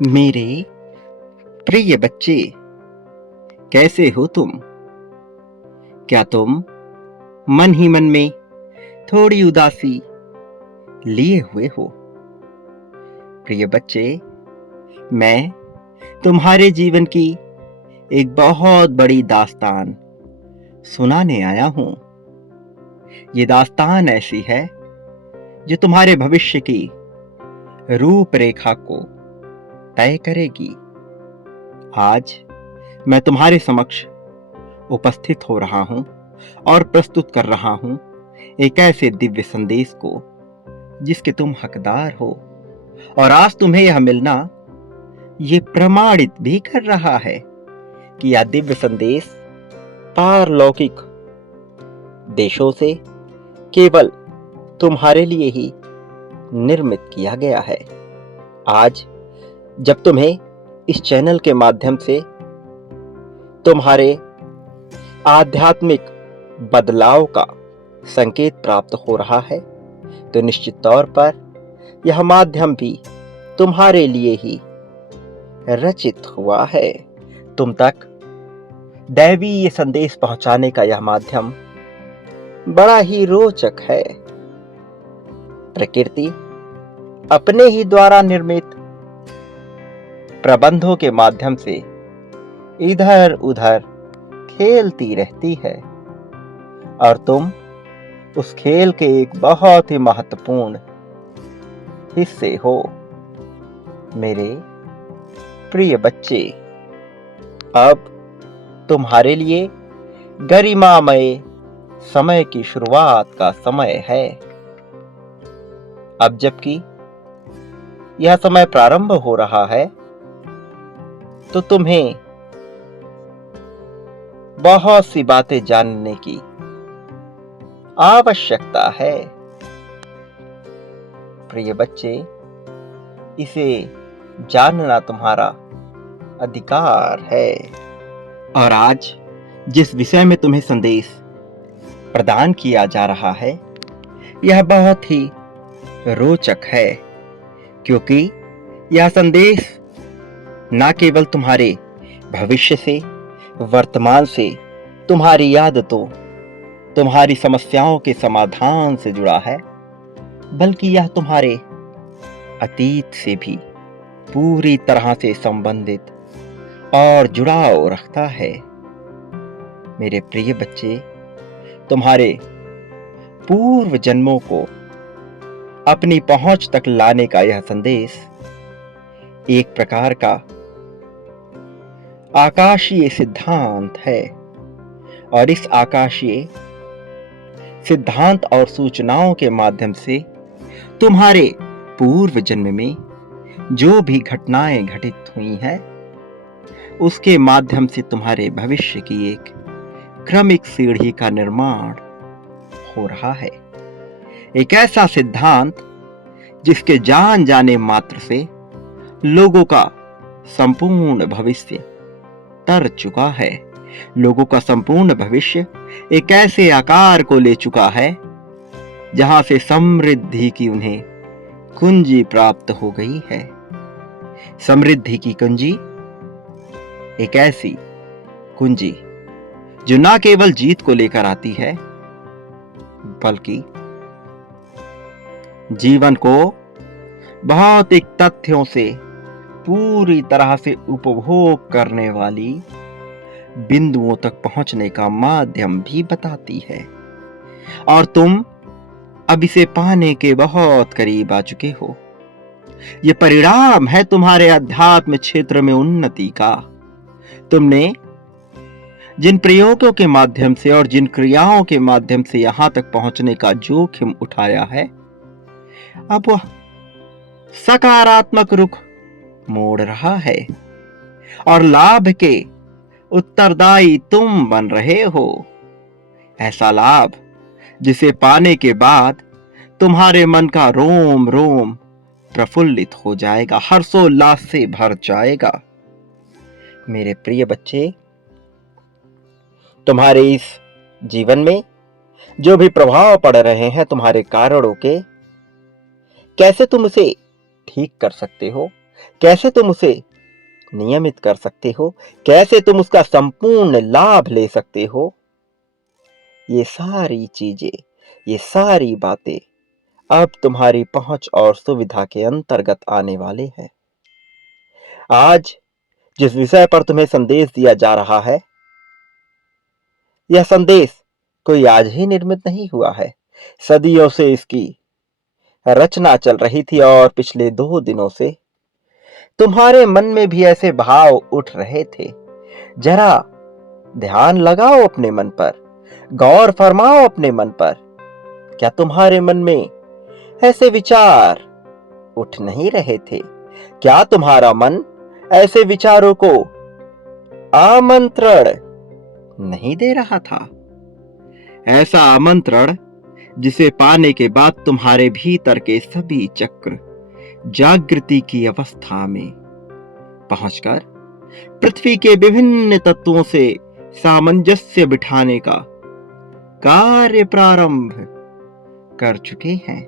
मेरे प्रिय बच्चे, कैसे हो तुम? क्या तुम मन ही मन में थोड़ी उदासी लिए हुए हो? प्रिय बच्चे, मैं तुम्हारे जीवन की एक बहुत बड़ी दास्तान सुनाने आया हूं। ये दास्तान ऐसी है जो तुम्हारे भविष्य की रूपरेखा को तय करेगी। आज मैं तुम्हारे समक्ष उपस्थित हो रहा हूं और प्रस्तुत कर रहा हूं एक ऐसे दिव्य संदेश को जिसके तुम हकदार हो, और आज तुम्हें यह मिलना ये प्रमाणित भी कर रहा है कि यह दिव्य संदेश पारलौकिक देशों से केवल तुम्हारे लिए ही निर्मित किया गया है। आज जब तुम्हें इस चैनल के माध्यम से तुम्हारे आध्यात्मिक बदलाव का संकेत प्राप्त हो रहा है, तो निश्चित तौर पर यह माध्यम भी तुम्हारे लिए ही रचित हुआ है। तुम तक दैवी ये संदेश पहुंचाने का यह माध्यम बड़ा ही रोचक है। प्रकृति अपने ही द्वारा निर्मित प्रबंधों के माध्यम से इधर उधर खेलती रहती है, और तुम उस खेल के एक बहुत ही महत्वपूर्ण हिस्से हो। मेरे प्रिय बच्चे, अब तुम्हारे लिए गरिमामय समय की शुरुआत का समय है। अब जबकि यह समय प्रारंभ हो रहा है, तो तुम्हें बहुत सी बातें जानने की आवश्यकता है। प्रिय बच्चे, इसे जानना तुम्हारा अधिकार है। और आज जिस विषय में तुम्हें संदेश प्रदान किया जा रहा है, यह बहुत ही रोचक है, क्योंकि यह संदेश न केवल तुम्हारे भविष्य से, वर्तमान से, तुम्हारी आदतों, तुम्हारी समस्याओं के समाधान से जुड़ा है, बल्कि यह तुम्हारे अतीत से भी पूरी तरह से संबंधित और जुड़ाव रखता है। मेरे प्रिय बच्चे, तुम्हारे पूर्व जन्मों को अपनी पहुंच तक लाने का यह संदेश एक प्रकार का आकाशीय सिद्धांत है, और इस आकाशीय सिद्धांत और सूचनाओं के माध्यम से तुम्हारे पूर्व जन्म में जो भी घटनाएं घटित हुई हैं, उसके माध्यम से तुम्हारे भविष्य की एक क्रमिक सीढ़ी का निर्माण हो रहा है। एक ऐसा सिद्धांत जिसके जान जाने मात्र से लोगों का संपूर्ण भविष्य तर चुका है। लोगों का संपूर्ण भविष्य एक ऐसे आकार को ले चुका है जहां से समृद्धि की उन्हें कुंजी प्राप्त हो गई है। समृद्धि की कुंजी एक ऐसी कुंजी जो न केवल जीत को लेकर आती है, बल्कि जीवन को भौतिक तथ्यों से पूरी तरह से उपभोग करने वाली बिंदुओं तक पहुंचने का माध्यम भी बताती है। और तुम अब इसे पाने के बहुत करीब आ चुके हो। यह परिणाम है तुम्हारे अध्यात्म क्षेत्र में उन्नति का। तुमने जिन प्रयोगों के माध्यम से और जिन क्रियाओं के माध्यम से यहां तक पहुंचने का जोखिम उठाया है, अब वह सकारात्मक रुख मोड़ रहा है, और लाभ के उत्तरदायी तुम बन रहे हो। ऐसा लाभ जिसे पाने के बाद तुम्हारे मन का रोम रोम प्रफुल्लित हो जाएगा, हर्षोल्लास से भर जाएगा। मेरे प्रिय बच्चे, तुम्हारे इस जीवन में जो भी प्रभाव पड़ रहे हैं तुम्हारे कारणों के, कैसे तुम उसे ठीक कर सकते हो, कैसे तुम उसे नियमित कर सकते हो, कैसे तुम उसका संपूर्ण लाभ ले सकते हो, ये सारी चीजें, ये सारी बातें अब तुम्हारी पहुंच और सुविधा के अंतर्गत आने वाले हैं। आज जिस विषय पर तुम्हें संदेश दिया जा रहा है, यह संदेश कोई आज ही निर्मित नहीं हुआ है। सदियों से इसकी रचना चल रही थी और पिछले 2 दिनों से तुम्हारे मन में भी ऐसे भाव उठ रहे थे। जरा ध्यान लगाओ अपने मन पर, गौर फरमाओ अपने मन पर। क्या तुम्हारे मन में ऐसे विचार उठ नहीं रहे थे? क्या तुम्हारा मन ऐसे विचारों को आमंत्रण नहीं दे रहा था? ऐसा आमंत्रण जिसे पाने के बाद तुम्हारे भीतर के सभी चक्र जागृति की अवस्था में पहुंचकर पृथ्वी के विभिन्न तत्वों से सामंजस्य बिठाने का कार्य प्रारंभ कर चुके हैं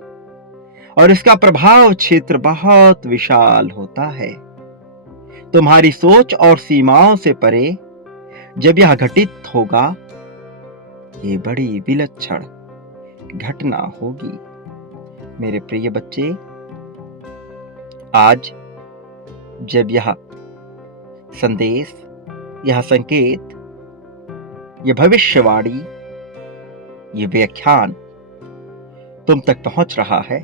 और इसका प्रभाव क्षेत्र बहुत विशाल होता है। तुम्हारी सोच और सीमाओं से परे जब यह घटित होगा, ये बड़ी विलक्षण घटना होगी। मेरे प्रिय बच्चे, आज जब यह संदेश, यह संकेत, यह भविष्यवाणी, यह व्याख्यान तुम तक पहुंच रहा है,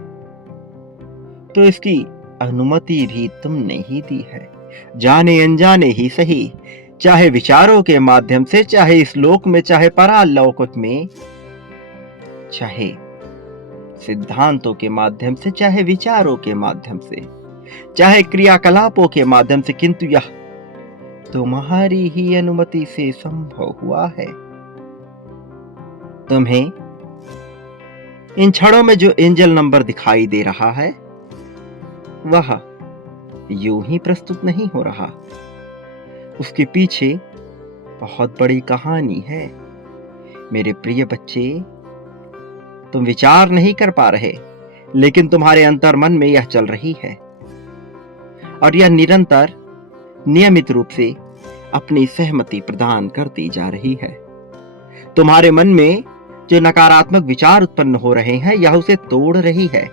तो इसकी अनुमति भी तुमने ही दी है। जाने अनजाने ही सही, चाहे विचारों के माध्यम से, चाहे इस लोक में, चाहे परालौकिक में, चाहे सिद्धांतों के माध्यम से, चाहे विचारों के माध्यम से, चाहे क्रियाकलापों के माध्यम से, किंतु यह तुम्हारी ही अनुमति से संभव हुआ है। तुम्हें इन क्षणों में जो एंजल नंबर दिखाई दे रहा है, वह यूं ही प्रस्तुत नहीं हो रहा। उसके पीछे बहुत बड़ी कहानी है। मेरे प्रिय बच्चे, तुम विचार नहीं कर पा रहे, लेकिन तुम्हारे अंतर्मन में यह चल रही है और यह निरंतर नियमित रूप से अपनी सहमति प्रदान करती जा रही है। तुम्हारे मन में जो नकारात्मक विचार उत्पन्न हो रहे हैं, यह उसे तोड़ रही है,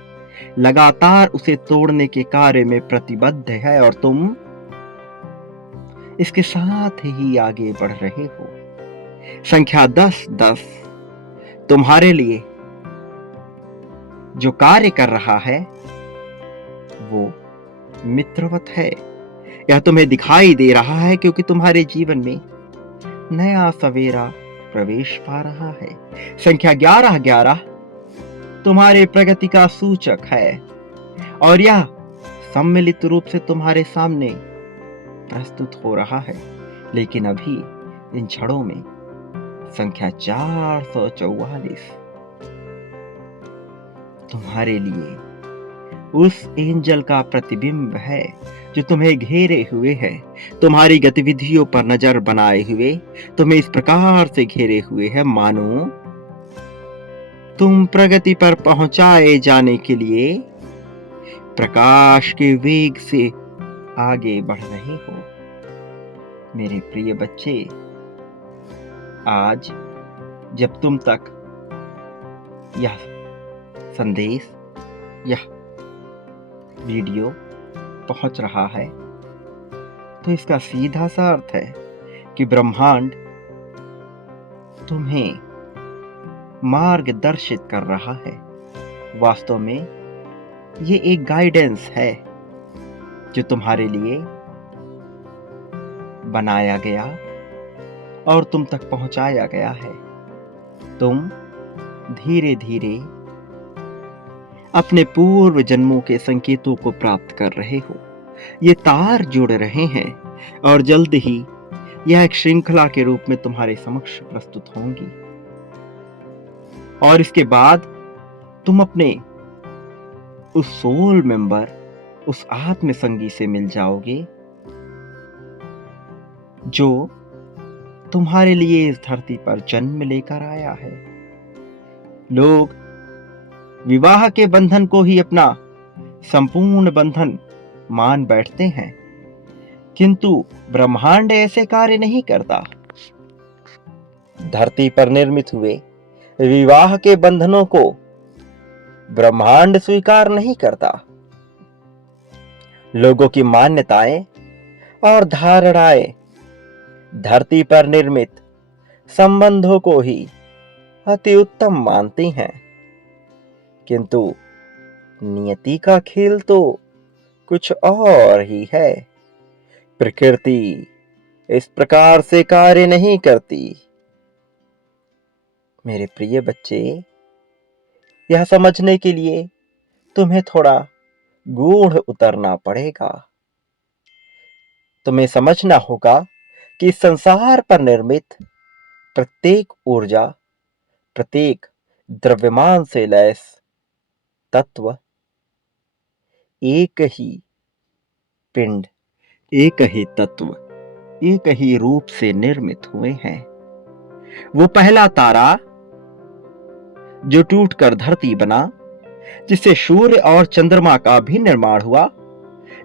लगातार उसे तोड़ने के कार्य में प्रतिबद्ध है और तुम इसके साथ ही आगे बढ़ रहे हो। संख्या 10-10 तुम्हारे लिए जो कार्य कर रहा है, वो मित्रवत है। यह तुम्हें दिखाई दे रहा है क्योंकि तुम्हारे जीवन में नया सवेरा प्रवेश पा रहा है। संख्या 11-11 तुम्हारे प्रगति का सूचक है और यह सम्मिलित रूप से तुम्हारे सामने प्रस्तुत हो रहा है। लेकिन अभी इन क्षणों में संख्या 444 तुम्हारे लिए उस एंजल का प्रतिबिंब है जो तुम्हें घेरे हुए है, तुम्हारी गतिविधियों पर नजर बनाए हुए, तुम्हें इस प्रकार से घेरे हुए है मानो तुम प्रगति पर पहुंचाए जाने के लिए प्रकाश के वेग से आगे बढ़ रहे हो। मेरे प्रिय बच्चे, आज जब तुम तक यह संदेश, यह वीडियो पहुंच रहा है, तो इसका सीधा सा अर्थ है कि ब्रह्मांड तुम्हें मार्गदर्शित कर रहा है। वास्तव में ये एक गाइडेंस है जो तुम्हारे लिए बनाया गया और तुम तक पहुंचाया गया है। तुम धीरे धीरे अपने पूर्व जन्मों के संकेतों को प्राप्त कर रहे हो। ये तार जुड़ रहे हैं और जल्द ही यह एक श्रृंखला के रूप में तुम्हारे समक्ष प्रस्तुत होंगी और इसके बाद तुम अपने उस सोल मेंबर, उस आत्म संगी से मिल जाओगे जो तुम्हारे लिए इस धरती पर जन्म लेकर आया है। लोग विवाह के बंधन को ही अपना संपूर्ण बंधन मान बैठते हैं, किंतु ब्रह्मांड ऐसे कार्य नहीं करता। धरती पर निर्मित हुए विवाह के बंधनों को ब्रह्मांड स्वीकार नहीं करता। लोगों की मान्यताएं और धारणाएं धरती पर निर्मित संबंधों को ही अति उत्तम मानती हैं, किंतु नियति का खेल तो कुछ और ही है। प्रकृति इस प्रकार से कार्य नहीं करती। मेरे प्रिय बच्चे, यह समझने के लिए तुम्हें थोड़ा गूढ़ उतरना पड़ेगा। तुम्हें समझना होगा कि संसार पर निर्मित प्रत्येक ऊर्जा, प्रत्येक द्रव्यमान से लैस तत्व एक ही पिंड, एक ही तत्व, एक ही रूप से निर्मित हुए हैं। वो पहला तारा जो टूटकर धरती बना, जिससे सूर्य और चंद्रमा का भी निर्माण हुआ,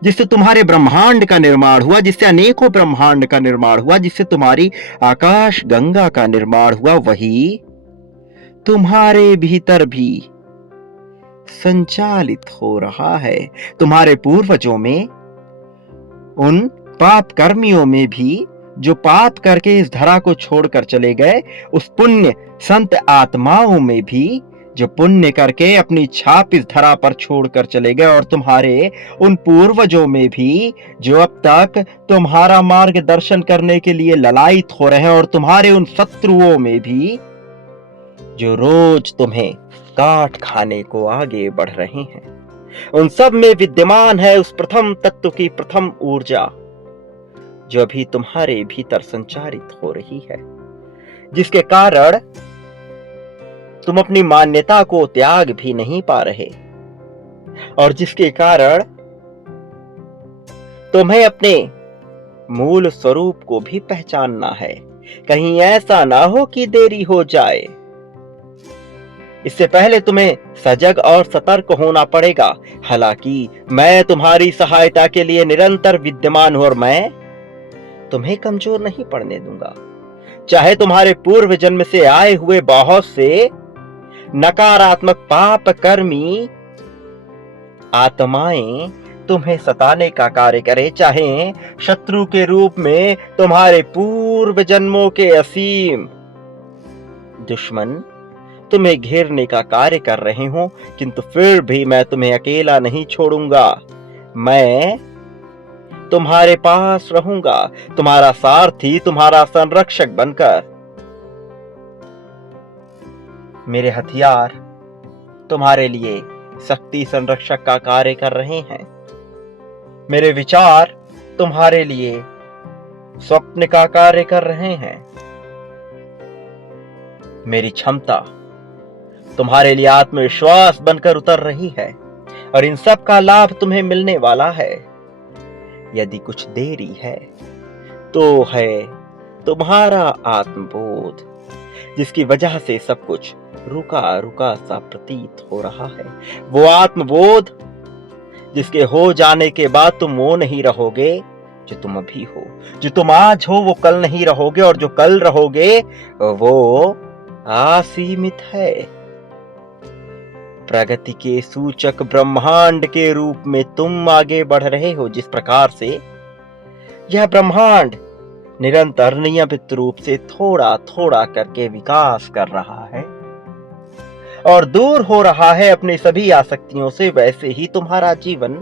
जिससे तुम्हारे ब्रह्मांड का निर्माण हुआ, जिससे अनेकों ब्रह्मांड का निर्माण हुआ, जिससे तुम्हारी आकाश गंगा का निर्माण हुआ, वही तुम्हारे भीतर भी संचालित हो रहा है। तुम्हारे पूर्वजों में, उन पाप कर्मियों में भी जो पाप करके इस धरा को छोड़कर चले गए, उस पुण्य संत आत्माओं में भी जो पुण्य करके अपनी छाप इस धरा पर छोड़कर चले गए, और तुम्हारे उन पूर्वजों में भी जो अब तक तुम्हारा मार्गदर्शन करने के लिए ललायित हो रहे हैं, और तुम्हारे उन शत्रुओं में भी जो रोज तुम्हें काट खाने को आगे बढ़ रहे हैं। उन सब में विद्यमान है उस प्रथम तत्व की प्रथम ऊर्जा, जो अभी तुम्हारे भीतर संचारित हो रही है, जिसके कारण तुम अपनी मान्यता को त्याग भी नहीं पा रहे, और जिसके कारण तुम्हें अपने मूल स्वरूप को भी पहचानना है। कहीं ऐसा ना हो कि देरी हो जाए। इससे पहले तुम्हें सजग और सतर्क होना पड़ेगा। हालांकि मैं तुम्हारी सहायता के लिए निरंतर विद्यमान हूं, और मैं तुम्हें कमजोर नहीं पड़ने दूंगा। चाहे तुम्हारे पूर्व जन्म से आए हुए बहुत से नकारात्मक पाप कर्मी आत्माएं तुम्हें सताने का कार्य करे, चाहे शत्रु के रूप में तुम्हारे पूर्व जन्मों के असीम दुश्मन तुम्हें घेरने का कार्य कर रहे हो, किंतु फिर भी मैं तुम्हें अकेला नहीं छोड़ूंगा। मैं तुम्हारे पास रहूंगा, तुम्हारा सारथी, तुम्हारा संरक्षक बनकर। मेरे हथियार तुम्हारे लिए शक्ति संरक्षक का कार्य कर रहे हैं। मेरे विचार तुम्हारे लिए स्वप्न का कार्य कर रहे हैं। मेरी क्षमता तुम्हारे लिए आत्मविश्वास बनकर उतर रही है, और इन सब का लाभ तुम्हें मिलने वाला है। यदि कुछ देरी है तो है तुम्हारा आत्मबोध, जिसकी वजह से सब कुछ रुका रुका सा प्रतीत हो रहा है। वो आत्मबोध जिसके हो जाने के बाद तुम वो नहीं रहोगे जो तुम अभी हो। जो तुम आज हो वो कल नहीं रहोगे, और जो कल रहोगे वो असीमित है। प्रगति के सूचक ब्रह्मांड के रूप में तुम आगे बढ़ रहे हो। जिस प्रकार से यह ब्रह्मांड निरंतर नियमित रूप से थोड़ा थोड़ा करके विकास कर रहा है और दूर हो रहा है अपनी सभी आसक्तियों से, वैसे ही तुम्हारा जीवन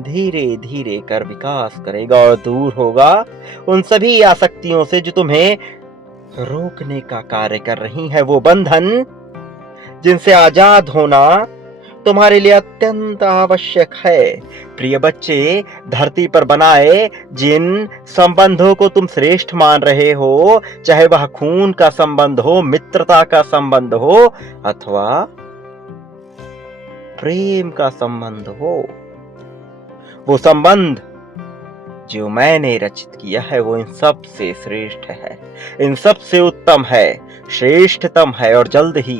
धीरे धीरे कर विकास करेगा और दूर होगा उन सभी आसक्तियों से जो तुम्हें रोकने का कार्य कर रही है। वो बंधन जिनसे आजाद होना तुम्हारे लिए अत्यंत आवश्यक है। प्रिय बच्चे, धरती पर बनाए जिन संबंधों को तुम श्रेष्ठ मान रहे हो, चाहे वह खून का संबंध हो, मित्रता का संबंध हो, अथवा प्रेम का संबंध हो, वो संबंध जो मैंने रचित किया है वो इन सब से श्रेष्ठ है, इन सब से उत्तम है, श्रेष्ठतम है, और जल्द ही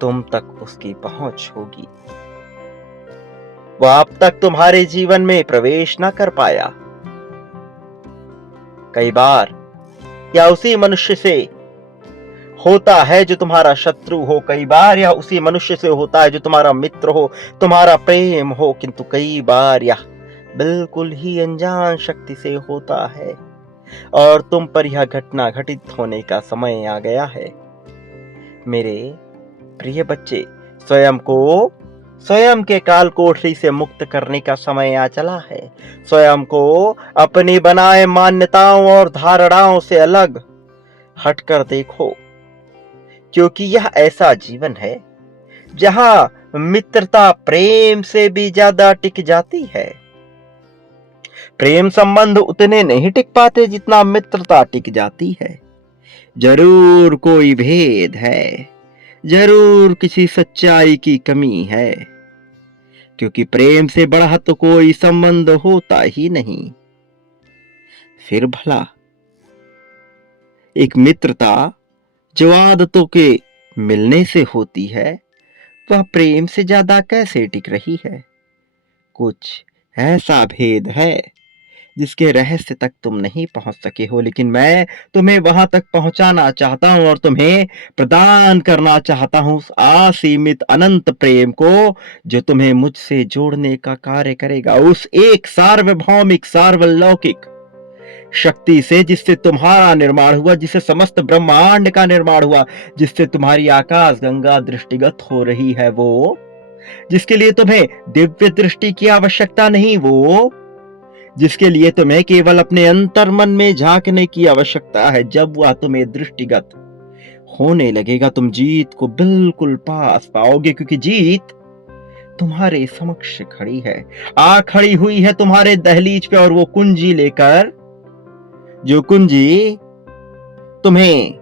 तुम तक उसकी पहुंच होगी। वह अब तक तुम्हारे जीवन में प्रवेश न कर पाया। कई बार यह उसी मनुष्य से होता है जो तुम्हारा शत्रु हो, कई बार यह उसी मनुष्य से होता है जो तुम्हारा मित्र हो, तुम्हारा प्रेम हो, किंतु कई बार यह बिल्कुल ही अनजान शक्ति से होता है और तुम पर यह घटना घटित होने का समय आ गया है। मेरे प्रिय बच्चे, स्वयं के काल कोठरी से मुक्त करने का समय आ चला है। स्वयं को अपनी बनाए मान्यताओं और धारणाओं से अलग हटकर देखो, क्योंकि यह ऐसा जीवन है जहां मित्रता प्रेम से भी ज्यादा टिक जाती है। प्रेम संबंध उतने नहीं टिक पाते जितना मित्रता टिक जाती है। जरूर कोई भेद है, जरूर किसी सच्चाई की कमी है, क्योंकि प्रेम से बढ़ा तो कोई संबंध होता ही नहीं। फिर भला एक मित्रता जो आदतों के मिलने से होती है, वह प्रेम से ज्यादा कैसे टिक रही है? कुछ ऐसा भेद है जिसके रहस्य तक तुम नहीं पहुंच सके हो, लेकिन मैं तुम्हें वहां तक पहुंचाना चाहता हूं और तुम्हें प्रदान करना चाहता हूं उस असीमित अनंत प्रेम को जो तुम्हें मुझसे जोड़ने का कार्य करेगा, उस एक सार्वभौमिक सार्वलौकिक शक्ति से जिससे तुम्हारा निर्माण हुआ, जिससे समस्त ब्रह्मांड का निर्माण हुआ, जिससे तुम्हारी आकाश गंगा दृष्टिगत हो रही है, वो जिसके लिए तुम्हें दिव्य दृष्टि की आवश्यकता नहीं, वो जिसके लिए तुम्हें केवल अपने अंतर्मन में झांकने की आवश्यकता है। जब वह तुम्हें दृष्टिगत होने लगेगा, तुम जीत को बिल्कुल पास पाओगे, क्योंकि जीत तुम्हारे समक्ष खड़ी है, आ खड़ी हुई है तुम्हारे दहलीज पे, और वो कुंजी लेकर, जो कुंजी तुम्हें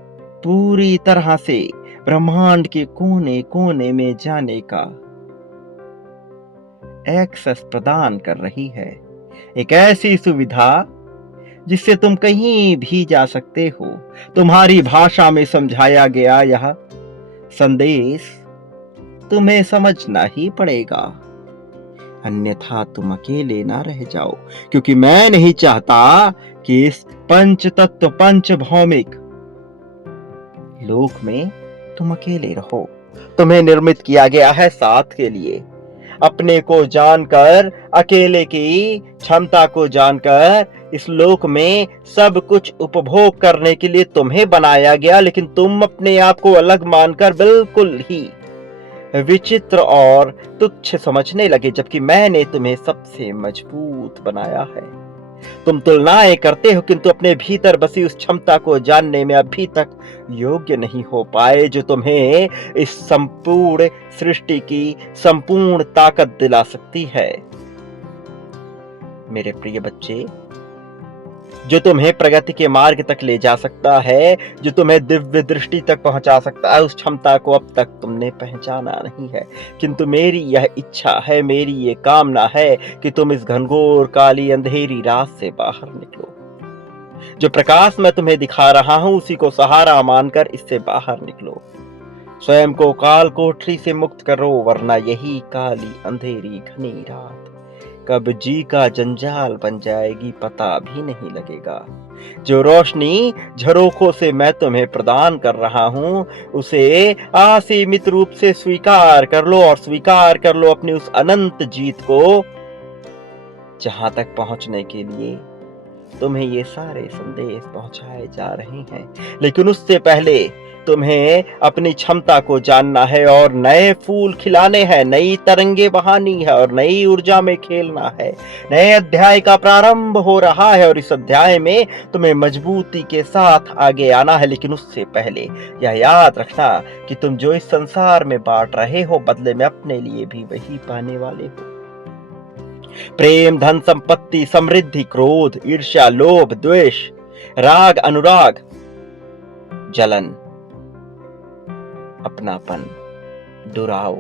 पूरी तरह से ब्रह्मांड के कोने कोने में जाने का एक्सेस प्रदान कर रही है। एक ऐसी सुविधा जिससे तुम कहीं भी जा सकते हो। तुम्हारी भाषा में समझाया गया यह संदेश तुम्हें समझना ही पड़ेगा, अन्यथा तुम अकेले ना रह जाओ, क्योंकि मैं नहीं चाहता कि इस पंच तत्व पंच भौमिक लोक में तुम अकेले रहो। तुम्हें निर्मित किया गया है साथ के लिए। अपने को जानकर, अकेले की क्षमता को जानकर इस लोक में सब कुछ उपभोग करने के लिए तुम्हें बनाया गया, लेकिन तुम अपने आप को अलग मानकर बिल्कुल ही विचित्र और तुच्छ समझने लगे, जबकि मैंने तुम्हें सबसे मजबूत बनाया है। तुम तुलनाएं करते हो, किंतु अपने भीतर बसी उस क्षमता को जानने में अभी तक योग्य नहीं हो पाए जो तुम्हें इस संपूर्ण सृष्टि की संपूर्ण ताकत दिला सकती है। मेरे प्रिय बच्चे, जो तुम्हें प्रगति के मार्ग तक ले जा सकता है, जो तुम्हें दिव्य दृष्टि तक पहुंचा सकता है, उस क्षमता को अब तक तुमने पहचाना नहीं है। किंतु मेरी यह इच्छा है, मेरी ये कामना है कि तुम इस घनघोर काली अंधेरी रात से बाहर निकलो। जो प्रकाश मैं तुम्हें दिखा रहा हूं, उसी को सहारा मानकर इससे बाहर निकलो। स्वयं को काल कोठरी से मुक्त करो, वरना यही काली अंधेरी घनी रात कब जी का जंजाल बन जाएगी पता भी नहीं लगेगा। जो रोशनी झरोखों से मैं तुम्हें प्रदान कर रहा हूं, उसे असीमित रूप से स्वीकार कर लो, और स्वीकार कर लो अपनी उस अनंत जीत को, जहां तक पहुंचने के लिए तुम्हें ये सारे संदेश पहुंचाए जा रहे हैं। लेकिन उससे पहले तुम्हें अपनी क्षमता को जानना है और नए फूल खिलाने हैं, नई तरंगे बहानी है और नई ऊर्जा में खेलना है। नए अध्याय का प्रारंभ हो रहा है और इस अध्याय में तुम्हें मजबूती के साथ आगे आना है। लेकिन उससे पहले यह याद रखना कि तुम जो इस संसार में बांट रहे हो, बदले में अपने लिए भी वही पाने वाले हो। प्रेम, धन, संपत्ति, समृद्धि, क्रोध, ईर्ष्या, लोभ, द्वेष, राग, अनुराग, जलन, अपनापन, दुराव,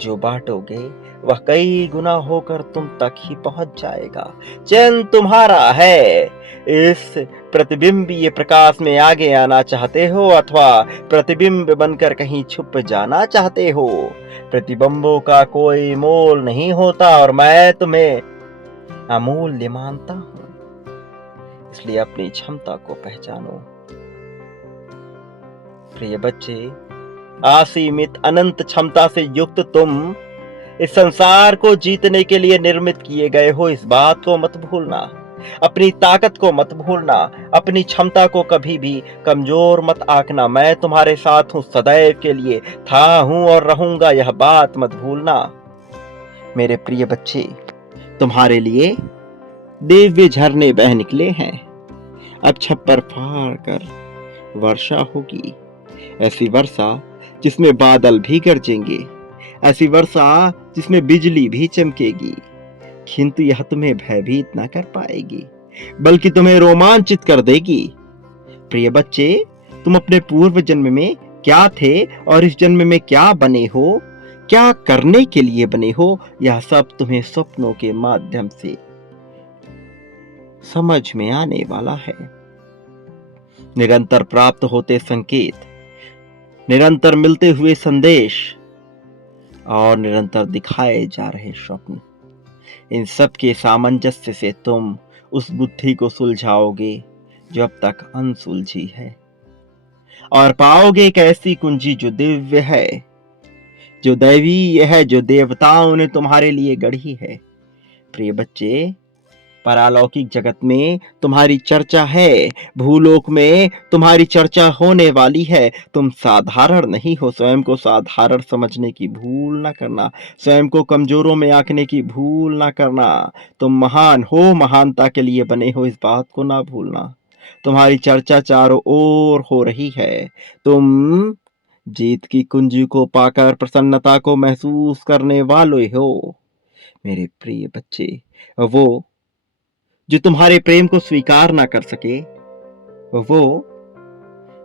जो बांटोगे वह कई गुना होकर तुम तक ही पहुंच जाएगा। चैन तुम्हारा है। इस प्रतिबिंब ये प्रकाश में आगे आना चाहते हो अथवा प्रतिबिंब बनकर कहीं छुप जाना चाहते हो? प्रतिबिंबों का कोई मोल नहीं होता और मैं तुम्हें अमूल्य मानता हूं, इसलिए अपनी क्षमता को पहचानो। प्रिय बच्चे, असीमित अनंत क्षमता से युक्त तुम इस संसार को जीतने के लिए निर्मित किए गए हो, इस बात को मत भूलना। अपनी ताकत को मत भूलना, अपनी क्षमता को कभी भी कमजोर मत आंकना। मैं तुम्हारे साथ हूं, सदैव के लिए था, हूं और रहूंगा, यह बात मत भूलना। मेरे प्रिय बच्चे, तुम्हारे लिए दिव्य झरने बह निकले हैं। अब छप्पर फाड़ कर वर्षा होगी, ऐसी वर्षा जिसमें बादल भी गरजेंगे, ऐसी वर्षा जिसमें बिजली भी चमकेगी, किंतु यह तुम्हें भयभीत ना कर पाएगी, बल्कि तुम्हें रोमांचित कर देगी। प्रिय बच्चे, तुम अपने पूर्व जन्म में क्या थे और इस जन्म में क्या बने हो, क्या करने के लिए बने हो, यह सब तुम्हें स्वप्नों के माध्यम से समझ में आने वाला है। निरंतर प्राप्त होते संकेत, निरंतर मिलते हुए संदेश और निरंतर दिखाए जा रहे स्वप्न, इन सब के सामंजस्य से तुम उस बुद्धि को सुलझाओगे जो अब तक अनसुलझी है, और पाओगे एक ऐसी कुंजी जो दिव्य है, जो दैवीय है, जो देवताओं ने तुम्हारे लिए गढ़ी है। प्रिय बच्चे, पारलौकिक जगत में तुम्हारी चर्चा है, भूलोक में तुम्हारी चर्चा होने वाली है। तुम साधारण नहीं हो, स्वयं को साधारण समझने की भूल ना करना, स्वयं को कमजोरों में आंकने की भूल ना करना। तुम महान हो, महानता के लिए बने हो, इस बात को ना भूलना। तुम्हारी चर्चा चारों ओर हो रही है। तुम जीत की कुंजी को पाकर प्रसन्नता को महसूस करने वाले हो। मेरे प्रिय बच्चे, वो जो तुम्हारे प्रेम को स्वीकार ना कर सके, वो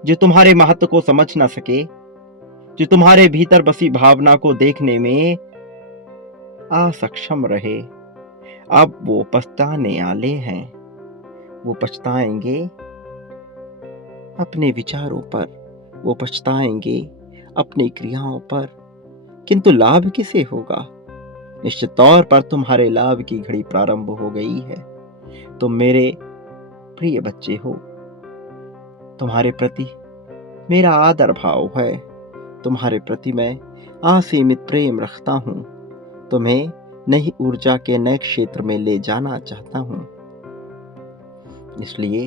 जो तुम्हारे महत्व को समझ ना सके, जो तुम्हारे भीतर बसी भावना को देखने में असक्षम रहे, अब वो पछताने वाले हैं। वो पछताएंगे अपने विचारों पर, वो पछताएंगे अपनी क्रियाओं पर, किंतु लाभ किसे होगा? निश्चित तौर पर तुम्हारे लाभ की घड़ी प्रारंभ हो गई है। तुम मेरे प्रिय बच्चे हो, तुम्हारे प्रति मेरा आदर भाव है, तुम्हारे प्रति मैं असीमित प्रेम रखता हूं, तुम्हें नई ऊर्जा के नए क्षेत्र में ले जाना चाहता हूं। इसलिए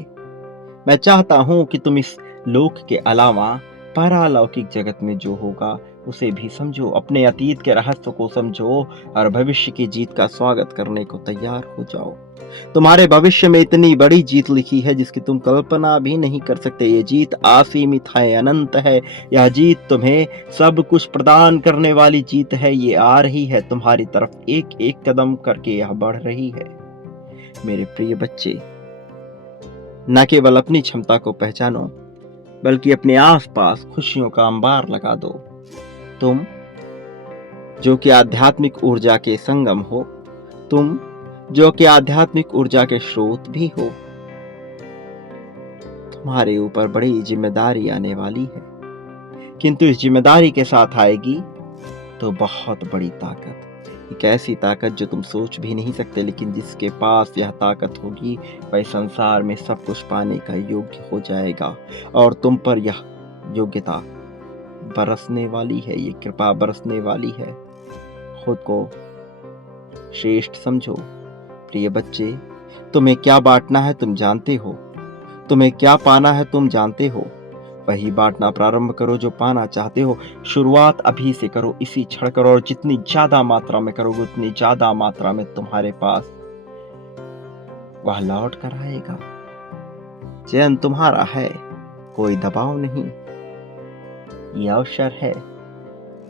मैं चाहता हूं कि तुम इस लोक के अलावा पारलौकिक जगत में जो होगा उसे भी समझो, अपने अतीत के रहस्य को समझो और भविष्य की जीत का स्वागत करने को तैयार हो जाओ। तुम्हारे भविष्य में इतनी बड़ी जीत लिखी है जिसकी तुम कल्पना भी नहीं कर सकते। ये जीत असीमित है, अनंत है। यह जीत तुम्हें सब कुछ प्रदान करने वाली जीत है। ये आ रही है तुम्हारी तरफ, एक एक कदम करके यह बढ़ रही है। मेरे प्रिय बच्चे, न केवल अपनी क्षमता को पहचानो, बल्कि अपने आसपास खुशियों का अंबार लगा दो। तुम जो कि आध्यात्मिक ऊर्जा के संगम हो, तुम जो कि आध्यात्मिक ऊर्जा के स्रोत भी हो, तुम्हारे ऊपर बड़ी जिम्मेदारी आने वाली है, किंतु इस जिम्मेदारी के साथ आएगी तो बहुत बड़ी ताकत, एक ऐसी ताकत जो तुम सोच भी नहीं सकते, लेकिन जिसके पास यह ताकत होगी वह संसार में सब कुछ पाने का योग्य हो जाएगा, और तुम पर यह योग्यता बरसने वाली है, ये कृपा बरसने वाली है। खुद को श्रेष्ठ समझो। प्रिय बच्चे, तुम्हें क्या बांटना है तुम जानते हो, तुम्हें क्या पाना है तुम जानते हो, वही बांटना प्रारंभ करो जो पाना चाहते हो। शुरुआत अभी से करो, इसी क्षण करो, और जितनी ज्यादा मात्रा में करोगे उतनी ज्यादा मात्रा में तुम्हारे पास वह लौट कर आएगा। चयन तुम्हारा है, कोई दबाव नहीं, यह अवसर है।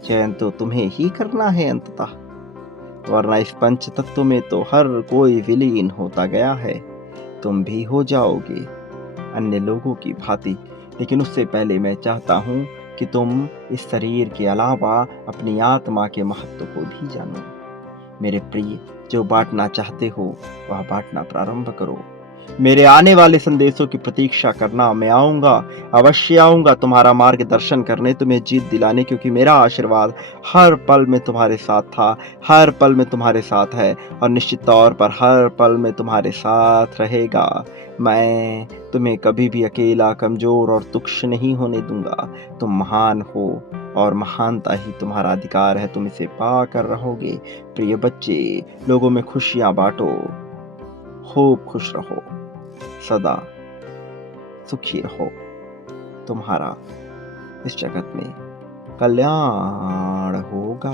चयन तो तुम्हें ही करना है अंततः, वरना इस पंच तत्व में तो हर कोई विलीन होता गया है। तुम भी हो जाओगे अन्य लोगों की भांति, लेकिन उससे पहले मैं चाहता हूं कि तुम इस शरीर के अलावा अपनी आत्मा के महत्व को भी जानो। मेरे प्रिय, जो बांटना चाहते हो वह बांटना प्रारंभ करो। मेरे आने वाले संदेशों की प्रतीक्षा करना। मैं आऊँगा, अवश्य आऊँगा तुम्हारा मार्गदर्शन करने, तुम्हें जीत दिलाने, क्योंकि मेरा आशीर्वाद हर पल में तुम्हारे साथ था, हर पल में तुम्हारे साथ है और निश्चित तौर पर हर पल में तुम्हारे साथ रहेगा। मैं तुम्हें कभी भी अकेला, कमज़ोर और तुच्छ नहीं होने दूँगा। तुम महान हो और महानता ही तुम्हारा अधिकार है, तुम इसे पाकर रहोगे। प्रिय बच्चे, लोगों में खुशियाँ बाँटो, खूब खुश रहो, सदा सुखी रहो। तुम्हारा इस जगत में कल्याण होगा।